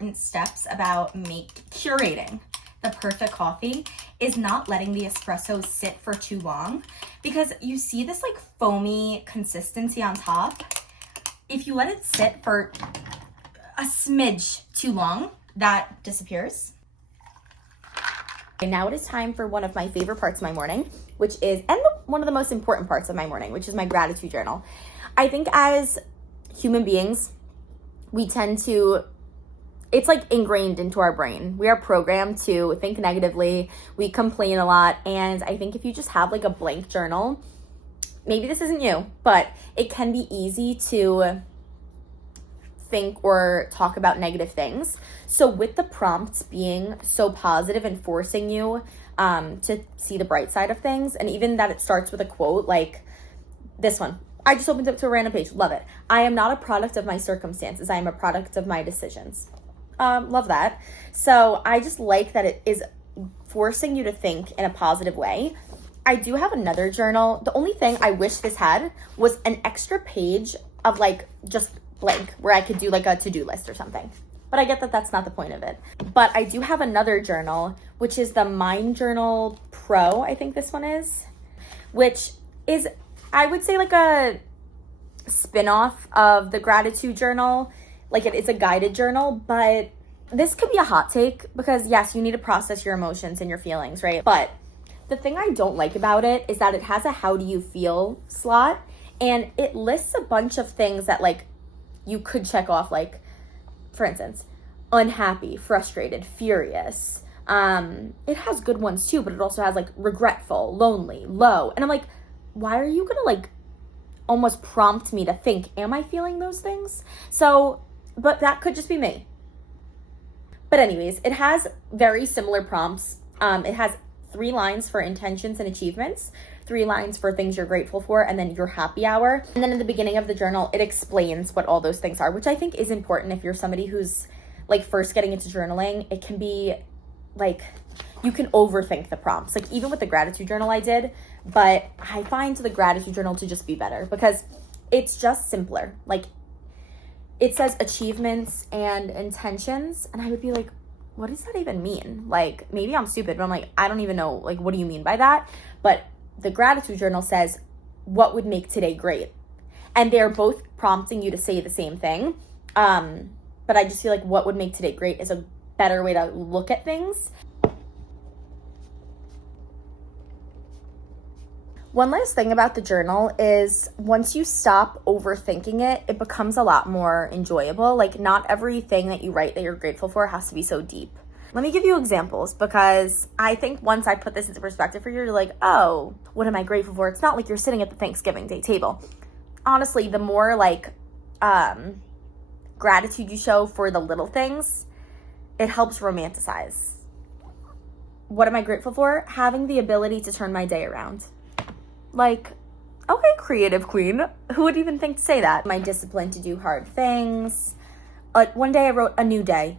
important steps about curating the perfect coffee is not letting the espresso sit for too long, because you see this like foamy consistency on top. If you let it sit for a smidge too long, that disappears. And now it is time for one of my favorite parts of my morning, which is, and one of the most important parts of my morning, which is my gratitude journal. I think as human beings, we tend to, it's like ingrained into our brain. We are programmed to think negatively. We complain a lot. And I think if you just have like a blank journal, maybe this isn't you, but it can be easy to think or talk about negative things. So with the prompts being so positive and forcing you to see the bright side of things, and even that it starts with a quote like this one. I just opened up to a random page. Love it. I am not a product of my circumstances. I am a product of my decisions. Love that. So I just like that it is forcing you to think in a positive way. I do have another journal. The only thing I wish this had was an extra page of like just blank where I could do like a to-do list or something. But I get that that's not the point of it. But I do have another journal, which is the Mind Journal Pro, I think this one is, which is, I would say, like a spin-off of the gratitude journal. Like it's a guided journal, but this could be a hot take because yes, you need to process your emotions and your feelings, right? But the thing I don't like about it is that it has a how do you feel slot, and it lists a bunch of things that like you could check off, like for instance, unhappy, frustrated, furious. It has good ones too, but it also has like regretful, lonely, low. And I'm like, why are you gonna like almost prompt me to think, am I feeling those things? So, but that could just be me. But anyways, it has very similar prompts. It has 3 lines for intentions and achievements, 3 lines for things you're grateful for, and then your happy hour. And then in the beginning of the journal, it explains what all those things are, which I think is important if you're somebody who's like first getting into journaling. It can be like, you can overthink the prompts, like even with the gratitude journal I did, but I find the gratitude journal to just be better because it's just simpler. Like it says achievements and intentions, and I would be like, what does that even mean? Like, maybe I'm stupid, but I'm like, I don't even know, like, what do you mean by that? But the gratitude journal says, what would make today great? And they're both prompting you to say the same thing. But I just feel like what would make today great is a better way to look at things. One last thing about the journal is once you stop overthinking it, it becomes a lot more enjoyable. Like not everything that you write that you're grateful for has to be so deep. Let me give you examples because I think once I put this into perspective for you, you're like, oh, what am I grateful for? It's not like you're sitting at the Thanksgiving Day table. Honestly, the more like gratitude you show for the little things, it helps romanticize. What am I grateful for? Having the ability to turn my day around. Like, okay, creative queen. Who would even think to say that? My discipline to do hard things. One day I wrote a new day.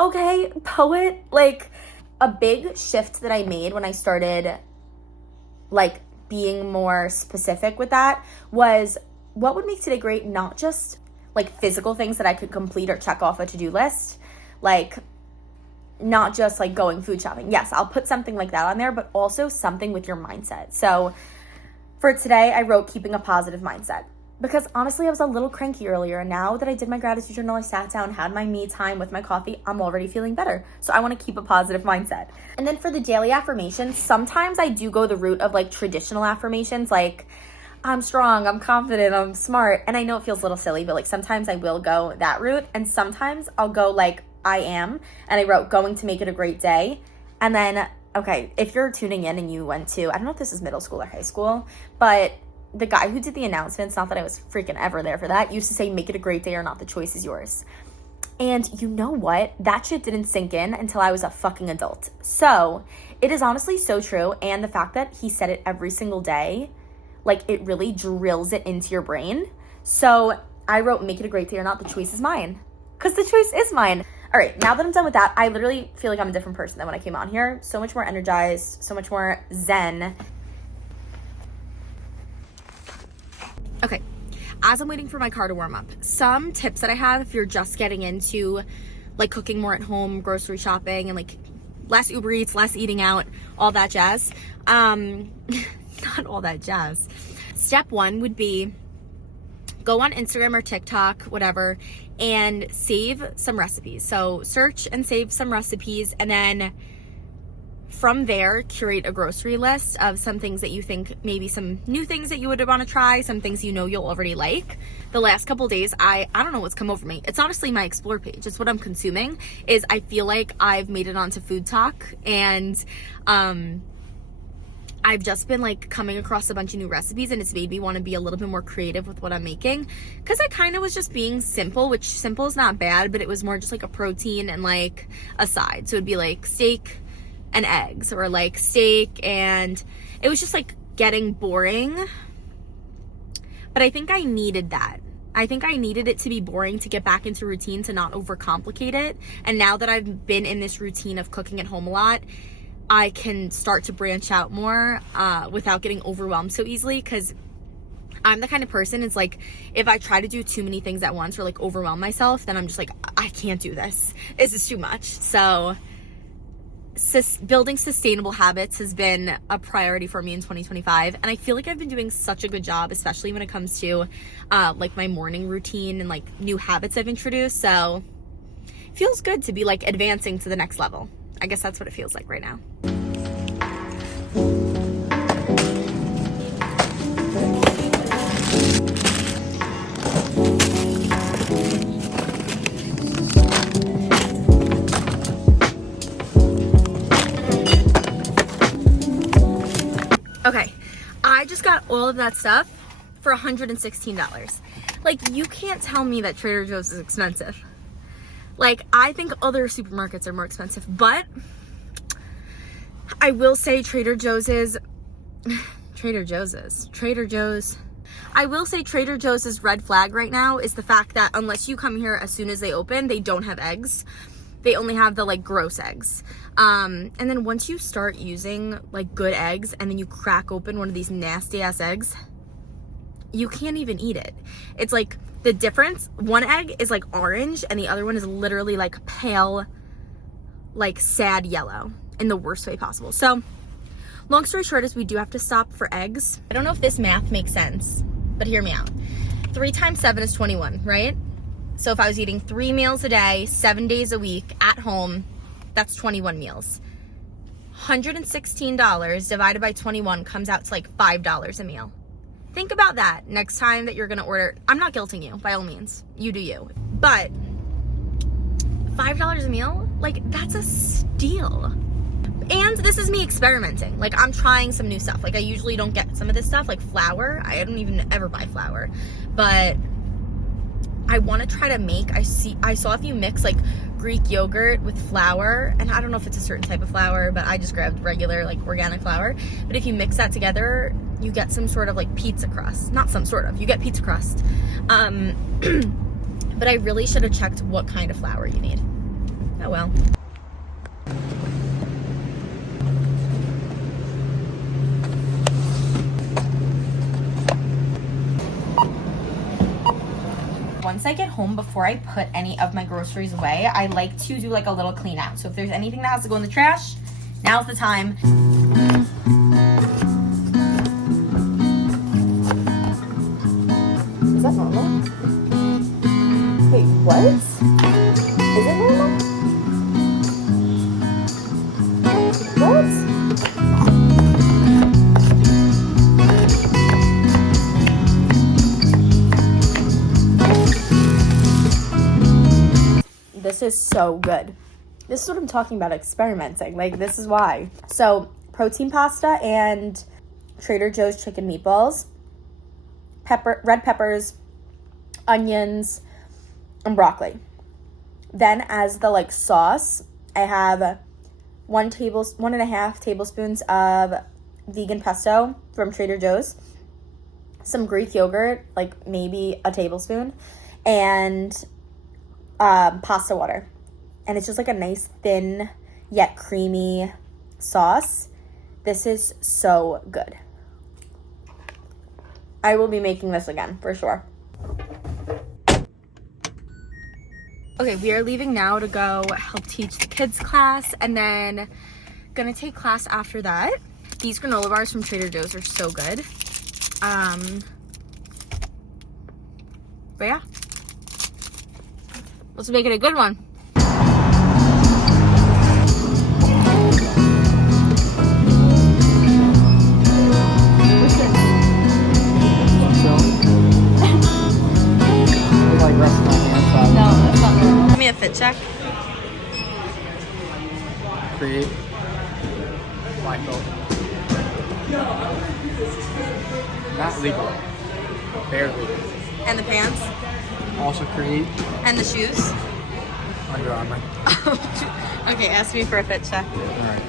Okay, poet. Like, a big shift that I made when I started, like, being more specific with that was what would make today great, not just, like, physical things that I could complete or check off a to-do list. Like, not just like going food shopping. Yes, I'll put something like that on there, but also something with your mindset. So for today, I wrote keeping a positive mindset because honestly, I was a little cranky earlier. And now that I did my gratitude journal, I sat down, had my me time with my coffee, I'm already feeling better. So I want to keep a positive mindset. And then for the daily affirmations, sometimes I do go the route of like traditional affirmations, like I'm strong, I'm confident, I'm smart. And I know it feels a little silly, but like sometimes I will go that route. And sometimes I'll go like, I am, and I wrote going to make it a great day. And then, okay, if you're tuning in and you went to, I don't know if this is middle school or high school, but the guy who did the announcements, not that I was freaking ever there for that, used to say, make it a great day or not, the choice is yours. And you know what? That shit didn't sink in until I was a fucking adult. So it is honestly so true. And the fact that he said it every single day, like it really drills it into your brain. So I wrote, make it a great day or not, the choice is mine. Because the choice is mine. All right, now that I'm done with that, I literally feel like I'm a different person than when I came on here. So much more energized, so much more zen. Okay, as I'm waiting for my car to warm up, some tips that I have if you're just getting into like cooking more at home, grocery shopping, and like less Uber Eats, less eating out, all that jazz. Not all that jazz. Step one would be go on Instagram or TikTok, whatever, and save some recipes. So search and save some recipes, and then from there, curate a grocery list of some things that you think, maybe some new things that you would want to try, some things you know you'll already like. The last couple days, I don't know what's come over me. It's honestly my Explore page. It's what I'm consuming. Is I feel like I've made it onto Food Talk, and I've just been like coming across a bunch of new recipes, and it's made me want to be a little bit more creative with what I'm making, because I kind of was just being simple, which simple is not bad, but it was more just like a protein and like a side. So it'd be like steak and eggs, or like steak, and it was just like getting boring. But I think I needed that. I think I needed it to be boring to get back into routine, to not overcomplicate it. And now that I've been in this routine of cooking at home a lot, I can start to branch out more without getting overwhelmed so easily, because I'm the kind of person, it's like if I try to do too many things at once or like overwhelm myself, then I'm just like, I can't do this. This is too much. So building sustainable habits has been a priority for me in 2025, and I feel like I've been doing such a good job, especially when it comes to like my morning routine and like new habits I've introduced. So it feels good to be like advancing to the next level. I guess that's what it feels like right now. Okay, I just got all of that stuff for $116. Like, you can't tell me that Trader Joe's is expensive. Like, I think other supermarkets are more expensive, but I will say Trader Joe's, I will say Trader Joe's red flag right now is the fact that unless you come here as soon as they open, they don't have eggs. They only have the like gross eggs. And then once you start using like good eggs, and then you crack open one of these nasty ass eggs, you can't even eat it. It's like the difference, one egg is like orange and the other one is literally like pale, like sad yellow in the worst way possible. So long story short is we do have to stop for eggs. I don't know if this math makes sense, but hear me out. 3 times 7 is 21, right? So if I was eating 3 meals a day, 7 days a week at home, that's 21 meals. $116 divided by 21 comes out to like $5 a meal. Think about that next time that you're gonna order. I'm not guilting you, by all means. You do you. But $5 a meal, like that's a steal. And this is me experimenting. Like, I'm trying some new stuff. Like, I usually don't get some of this stuff, like flour. I don't even ever buy flour. But I want to try to make, I saw if you mix like Greek yogurt with flour, and I don't know if it's a certain type of flour, but I just grabbed regular like organic flour. But if you mix that together, you get some sort of like pizza crust. Not some sort of, you get pizza crust. But I really should have checked what kind of flour you need. Oh well. Once I get home, before I put any of my groceries away, I like to do like a little clean out. So if there's anything that has to go in the trash, now's the time. Is that normal? Wait, what? Is it normal? What? This is so good. This is what I'm talking about, experimenting. Like, this is why. So, protein pasta and Trader Joe's chicken meatballs, red peppers, onions, and broccoli. Then, as the like sauce, I have 1.5 tablespoons of vegan pesto from Trader Joe's, some Greek yogurt, like maybe a tablespoon, and pasta water. And it's just like a nice thin yet creamy sauce. This is so good. I will be making this again for sure. Okay, we are leaving now to go help teach the kids class, and then gonna take class after that. These granola bars from Trader Joe's are so good. But yeah, let's make it a good one. Give me a fit check. Create. Black belt. Not legal. Barely. And the pants. Also create. And the shoes. Under Armour. Okay, ask me for a fit check. Alright.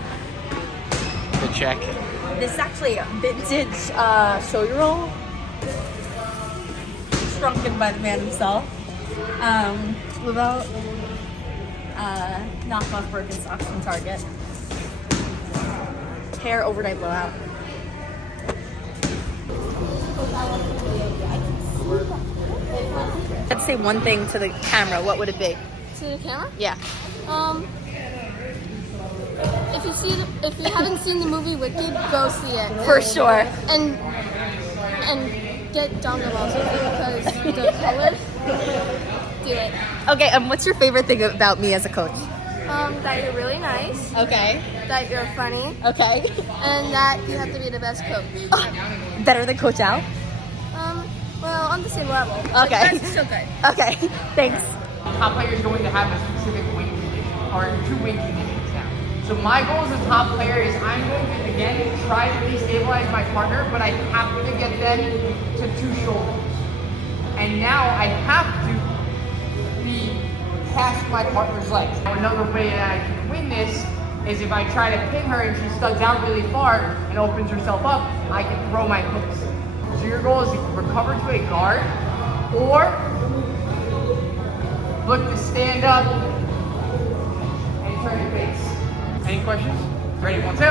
Good check. This is actually a vintage shoyu roll. Shrunken by the man himself. Without knockoff Birkenstocks from Target. Hair overnight blowout. Let's say one thing to the camera. What would it be? To the camera? Yeah. If you haven't seen the movie Wicked, go see it. For sure. And get dongle balls because the colors do it. Okay, what's your favorite thing about me as a coach? That you're really nice. Okay. That you're funny. Okay. And that you have to be the best coach. Better than Coach Al? Well, on the same level. Okay. But still good. Okay, thanks. Top player is going to have a specific wing condition, or 2 wing conditions now. So my goal as a top player is I'm going to, again, try to destabilize my partner, but I have to get them to 2 shoulders. And now I have to be past my partner's legs. Another way that I can win this is if I try to pin her and she's stuck down really far and opens herself up, I can throw my hooks. So your goal is to recover to a guard, or look to stand up and turn your face. Any questions? Ready, 1, 2.